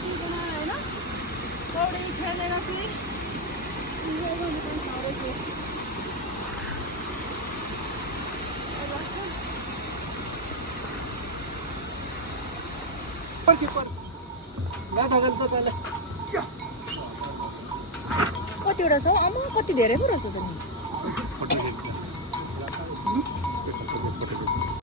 कतिजना होइन पौडी खेलेर चाहिँ इन्जोय गर्नु पनि साह्रो थियो कतिवटा छ आमा कति धेरै पो रहेछ त नि